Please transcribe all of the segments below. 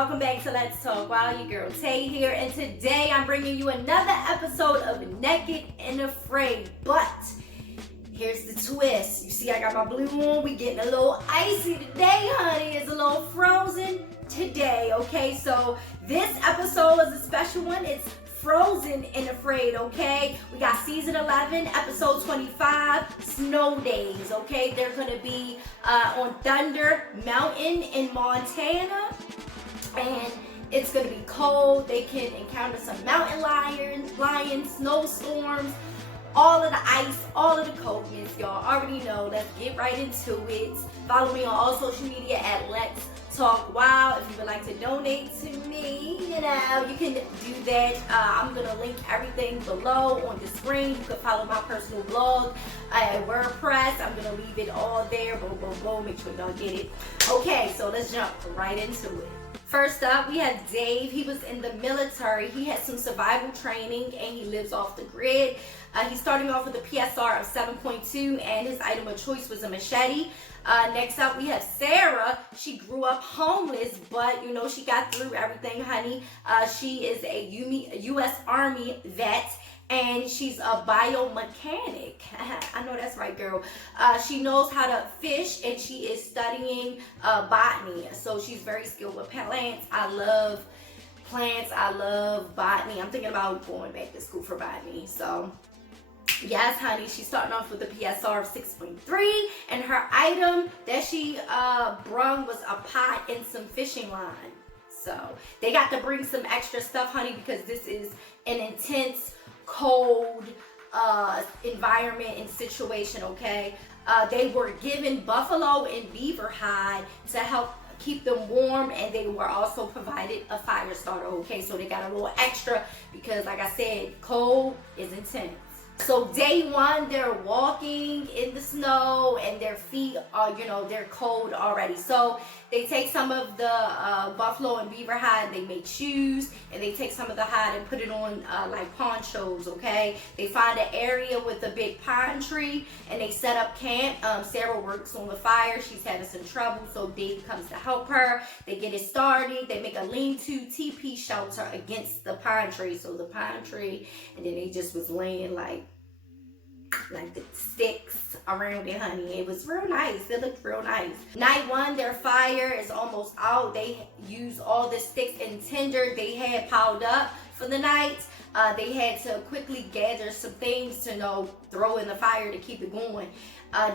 welcome back to Let's Talk Wild. Your girl Tay here, and today I'm bringing you another episode of Naked and Afraid. But here's the twist. You see I got my blue on. We getting a little icy today, honey. It's a little frozen today, okay? So this episode is a special one. It's Frozen and Afraid, okay? We got season 11, episode 25, Snow Days, okay? They're gonna be on Thunder Mountain in Montana, and it's gonna be cold. They can encounter some mountain lions, snowstorms, all of the ice, all of the coldness. Y'all already know. Let's get right into it. Follow me on all social media at Let's Talk Wild. If you would like to donate to me, you can do that. I'm gonna link everything below on the screen. You can follow my personal blog at WordPress. I'm gonna leave it all there. Boom, boom, boom. Make sure y'all get it. Okay, so let's jump right into it. First up, we have Dave. He was in the military. He had some survival training and he lives off the grid. He's starting off with a PSR of 7.2 and his item of choice was a machete. Next up, we have Sarah. She grew up homeless, but you know, she got through everything, honey. She is a U.S. Army vet, and she's a biomechanic. I know that's right, girl. She knows how to fish, and she is studying botany. So she's very skilled with plants. I love plants. I love botany. I'm thinking about going back to school for botany. So yes, honey, she's starting off with a PSR of 6.3, and her item that she brung was a pot and some fishing line. So they got to bring some extra stuff, honey, because this is an intense, cold environment and situation, okay? They were given buffalo and beaver hide to help keep them warm, and they were also provided a fire starter, okay? So they got a little extra because, like I said, cold is intense. So day one, they're walking in the snow and their feet are, they're cold already. So they take some of the buffalo and beaver hide, they make shoes, and they take some of the hide and put it on like ponchos, okay? They find an area with a big pine tree and they set up camp. Sarah works on the fire. She's having some trouble, so Dave comes to help her. They get it started. They make a lean-to teepee shelter against the pine tree. So the pine tree, and then they just was laying like the sticks around it, honey. It was real nice. It looked real nice. Night one, their fire is almost out. They use all the sticks and tinder they had piled up for the night. They had to quickly gather some things to throw in the fire to keep it going.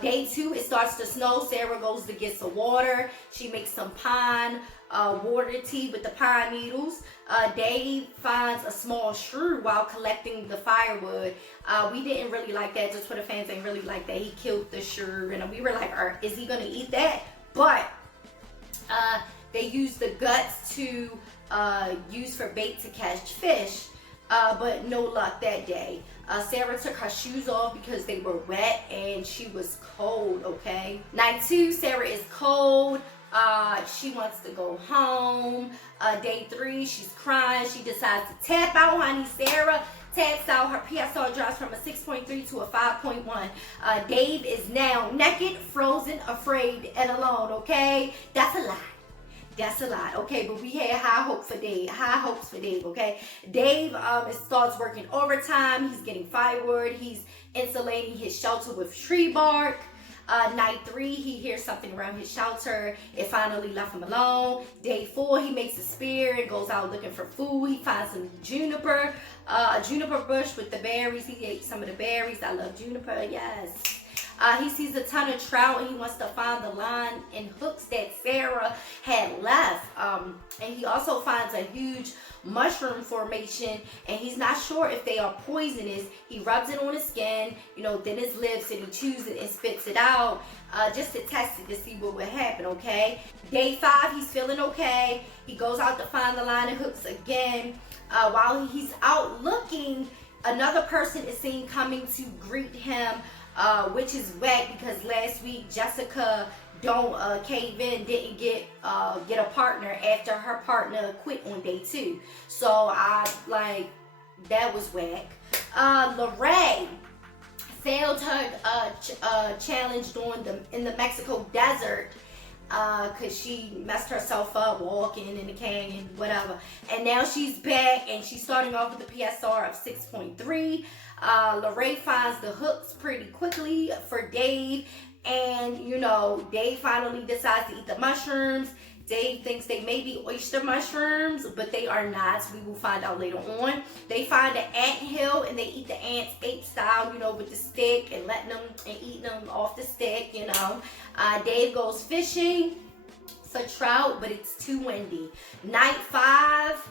Day two, it starts to snow. Sarah goes to get some water. She makes some pine water tea with the pine needles. Dave finds a small shrew while collecting the firewood. We didn't really like that. Just for the fans, didn't really like that. He killed the shrew, and we were like, is he gonna eat that? But they used the guts to use for bait to catch fish. But no luck that day. Sarah took her shoes off because they were wet and she was cold, okay? Night two, Sarah is cold. She wants to go home. Day three, she's crying. She decides to tap out, honey. Sarah taps out. Her PSR drops from a 6.3 to a 5.1. Dave is now naked, frozen, afraid, and alone, okay? That's a lie. That's a lot, okay? But we had high hopes for Dave, okay? Dave starts working overtime. He's getting firewood. He's insulating his shelter with tree bark. Night three, he hears something around his shelter. It finally left him alone. Day four, he makes a spear and goes out looking for food. He finds some juniper, a juniper bush with the berries. He ate some of the berries. I love juniper, yes. He sees a ton of trout and he wants to find the line and hooks that Sarah had left. And he also finds a huge mushroom formation and he's not sure if they are poisonous. He rubs it on his skin, then his lips, and he chews it and spits it out just to test it to see what would happen, okay? Day five, he's feeling okay. He goes out to find the line and hooks again. While he's out looking, another person is seen coming to greet him, which is whack because last week Jessica don't cave in, didn't get a partner after her partner quit on day two. So that was whack. Laurae failed her challenge in the Mexico desert because she messed herself up walking in the canyon, whatever. And now she's back, and she's starting off with the PSR of 6.3. Laurae finds the hooks pretty quickly for Dave, and you know, Dave finally decides to eat the mushrooms. Dave thinks they may be oyster mushrooms, but they are not. We will find out later on. They find an ant hill and they eat the ants ape style, you know, with the stick and letting them and eating them off the stick, you know. Dave goes fishing for trout, but it's too windy. Night 5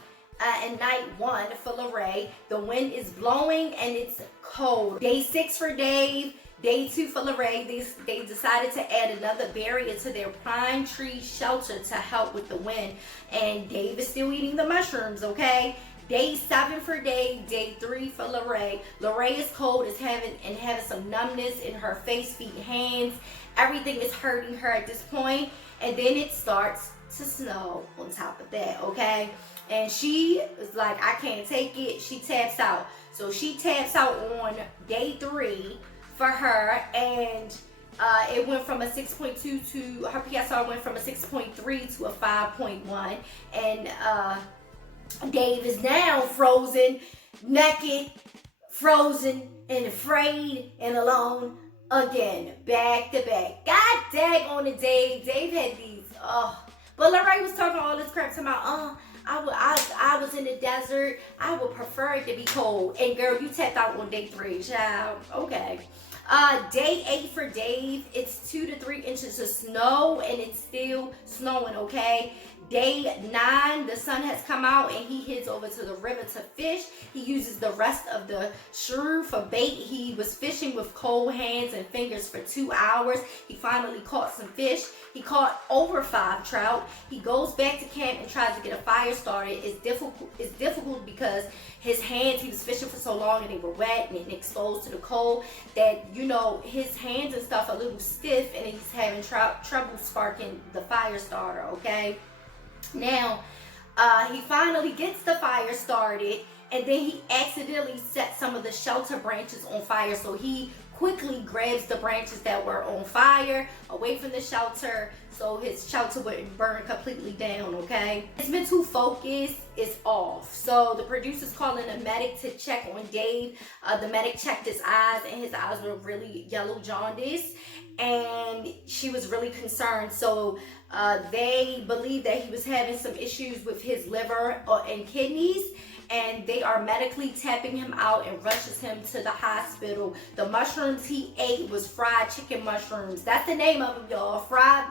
and night 1 for Laurae. The wind is blowing and it's cold. Day 6 for Dave. Day 2 for Laurae, they decided to add another barrier to their pine tree shelter to help with the wind. And Dave is still eating the mushrooms, okay? Day 7 for Dave, day 3 for Laurae. Laurae is cold, is having some numbness in her face, feet, hands. Everything is hurting her at this point. And then it starts to snow on top of that, okay? And she is like, I can't take it. She taps out. So she taps out on day 3 for her, and it went from a 6.2 to, her PSR went from a 6.3 to a 5.1, and Dave is now frozen, naked, frozen, and afraid, and alone again, back to back. God dang on it, Dave. Dave had these, but Laurae was talking all this crap to my, I was in the desert. I would prefer it to be cold. And girl, you tapped out on day 3, child. Okay. Day 8 for Dave. It's 2 to 3 inches of snow, and it's still snowing, okay? Day 9, the sun has come out, and he heads over to the river to fish. He uses the rest of the shrew for bait. He was fishing with cold hands and fingers for 2 hours. He finally caught some fish. He caught over 5 trout. He goes back to camp and tries to get a fire started. It's difficult because his hands, he was fishing for so long and they were wet and exposed to the cold that, you know, his hands and stuff are a little stiff, and he's having trouble sparking the fire starter, okay? Now, he finally gets the fire started, and then he accidentally set some of the shelter branches on fire. So he quickly grabs the branches that were on fire away from the shelter so his shelter wouldn't burn completely down, okay? His mental focus is off. So the producer's calling a medic to check on Dave. The medic checked his eyes, and his eyes were really yellow jaundice, and she was really concerned. So they believe that he was having some issues with his liver and kidneys, and they are medically tapping him out and rushes him to the hospital. The mushrooms he ate was fried chicken mushrooms. That's the name of them, y'all. Fried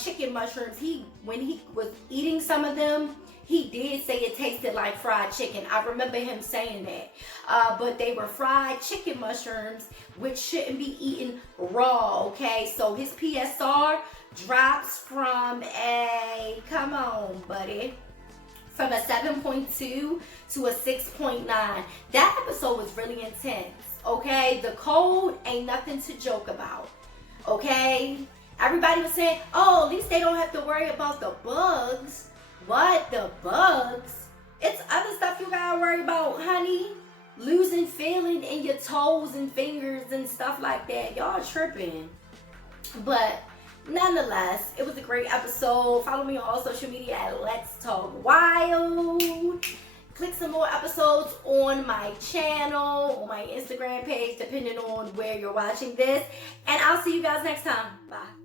chicken mushrooms. When he was eating some of them, he did say it tasted like fried chicken. I remember him saying that. But they were fried chicken mushrooms, which shouldn't be eaten raw, okay? So his PSR drops from a, come on, buddy, from a 7.2 to a 6.9. That episode was really intense, okay? The cold ain't nothing to joke about, okay? Everybody was saying, oh, at least they don't have to worry about the bugs. What? The bugs? It's other stuff you gotta worry about, honey. Losing feeling in your toes and fingers and stuff like that. Y'all tripping. But nonetheless, it was a great episode. Follow me on all social media at Let's Talk Wild. Click some more episodes on my channel, on my Instagram page, depending on where you're watching this. And I'll see you guys next time. Bye.